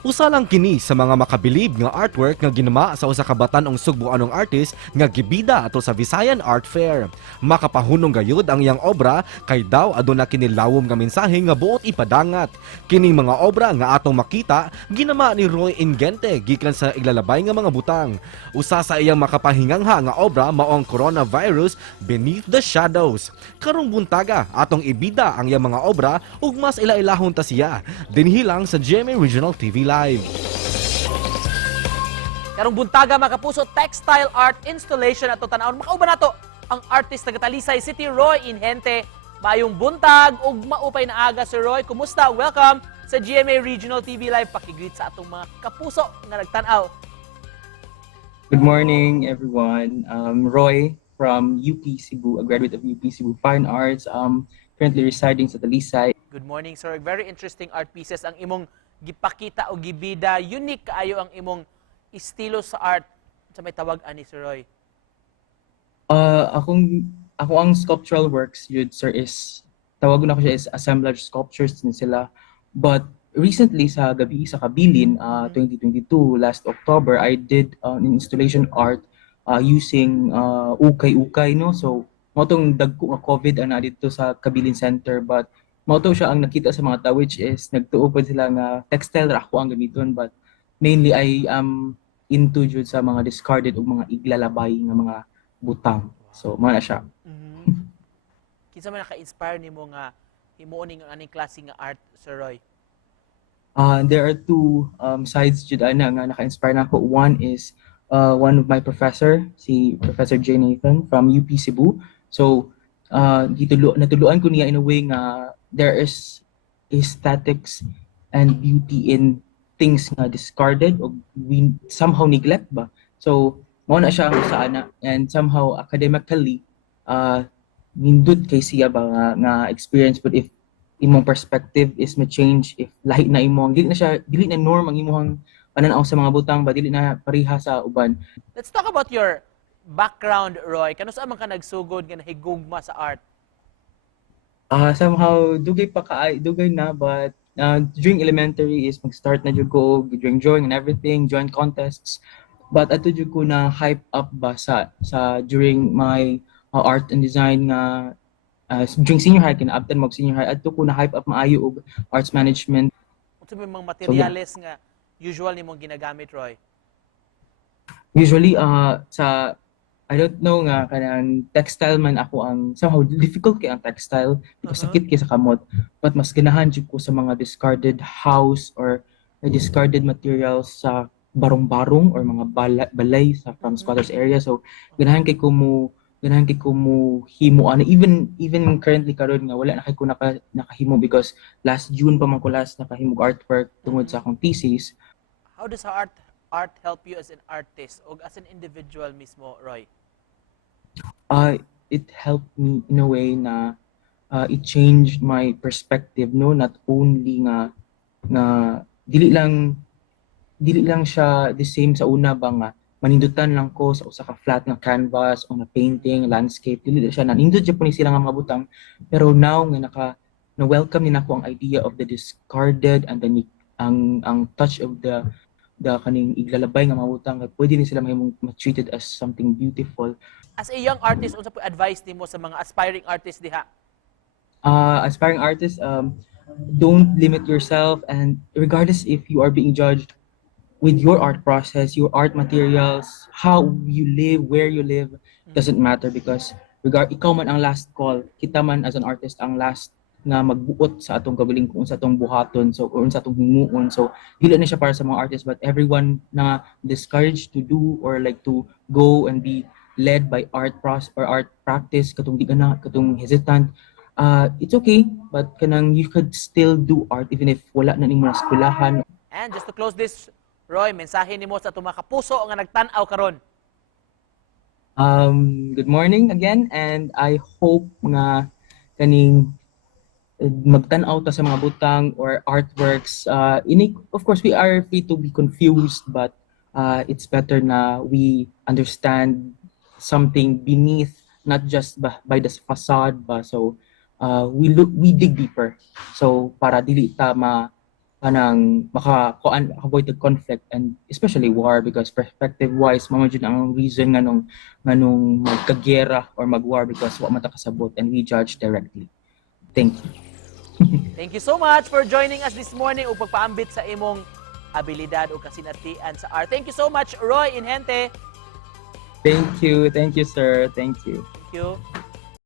Usa lang kini sa mga makabilib nga artwork nga ginama sa usa ka batan-ong Sugbuanong artist nga gibida ato sa Visayan Art Fair. Makapahunong gayud ang iyang obra kay daw aduna kini lawom nga mensahe nga buot ipadangat. Kining mga obra nga atong makita ginama ni Roy Ingente gikan sa iglalabay nga mga butang. Usa sa iyang makapahingangha nga obra mao ang Coronavirus Beneath the Shadows. Karong buntaga atong ibida ang iyang mga obra ug mas ilailahon ta siya dinhi lang sa GMA Regional TV Live. Karong buntaga mga kapuso, textile art installation ato tanawon. Makauban nato ang artist taga Talisay City, Roy Inhente. Mayong buntag ug maupay na aga, Sir Roy. Kumusta? Welcome sa GMA Regional TV Live. Pakigreet sa atong mga kapuso nga nagtanaw. Good morning, everyone. Roy from UP Cebu, a graduate of UP Cebu Fine Arts, currently residing sa Talisay. Good morning, sir. Very interesting art pieces ang imong gipakita o gibida. Unique kaayo ang imong estilo sa art sa may tawag ani, Sir Roy. Ako ang sculptural works, yun, sir, is tawag na ko siya is assemblage sculptures din sila. But recently sa gabi sa Kabilin, 2022, last October, I did an installation art using ukay-ukay, no? So, mo tong dagko nga COVID ana dito sa Kabilin Center, but mo to siya ang nakita sa mga tao, which is nagtuo pa sila nga textile ra ako ang gamiton, but mainly I am into jud sa mga discarded o mga iglalabay nga mga butang. So, mo na siya. Kinsa man naka-inspire nimo nga himuon ning aning klase nga art, Sir Roy? There are two sides jud ana nga naka-inspire nako. One is one of my professor, si Professor J. Nathan from UP Cebu. So, natuluan ko niya in a way nga there is aesthetics and beauty in things nga discarded o we somehow neglect ba. So, mao na siya ang usa ana, and somehow academically nindot kay siya ba nga experience, but if imong perspective is ma-change, if lahi na imong dili na norm ang imong pananaw sa mga butang ba, dili na pareha sa uban. Let's talk about your background, Roy. Kano sa man ka nagsugod nga nahigugma sa art? Somehow dugay na, but during elementary is mag-start na jud ko during drawing and everything, join contests. But ato jud ko na hype up ba sa during my art and design nga during senior high, kinaabtan mag senior high, ato ko na hype up maayo og arts management. Unsa may mga materials nga usual nimong ginagamit, Roy? Usually sa I don't know nga kanang textile man ako ang somehow difficult kay ang textile because sakit kay sa kamot, but mas ganahan jud ko sa mga discarded house or discarded materials sa barong-barong or mga balay sa from squatters area. So ganahan kay ko mo himo ana, even currently karon nga wala na kay ko nakahimo because last June pa man ko last nakahimo artwork tungod sa akong thesis. How does art help you as an artist o as an individual mismo, Roy? It helped me in a way na it changed my perspective, no, not only nga dili lang siya the same sa una ba nga manindutan lang ko sa usa ka flat nga canvas o na painting landscape, dili siya nanindot jud po ni sila nga mga butang, pero now nga na welcome ni nako ang idea of the discarded and the ang touch of the kaning iglalabay nga mga butang, pwede ni sila mahimong treated as something beautiful. As a young artist, unsa po advice nimo sa mga aspiring artists diha? Aspiring artists, don't limit yourself, and regardless if you are being judged with your art process, your art materials, how you live, where you live, doesn't matter, because ikaw man ang last call, kita man as an artist ang last nga magbuot sa atong kabiling kung sa atong buhaton, so or sa atong himuon. So dili na siya para sa mga artists, but everyone na discouraged to do or like to go and be led by art process or art practice, katong di na katong hesitant, it's okay, but kanang you could still do art even if wala na nimo na eskwelahan. And just to close this, Roy, mensahe nimo sa atong mga kapuso nga nagtan-aw karon. Good morning again, and I hope nga kaning magtan-aw ta sa mga butang or artworks. Of course, we are free to be confused, but it's better na we understand something beneath, not just by the facade ba. So we dig deeper, so para dili ta kanang avoid the conflict and especially war because perspective wise mamo jud ang reason nganong magkagera or magwar because wa man ta kasabot and we judge directly. Thank you. Thank you so much for joining us this morning ug pagpaambit sa imong abilidad o kasinatian sa art. Thank you so much, Roy Inhente. Thank you, sir. Thank you. Thank you.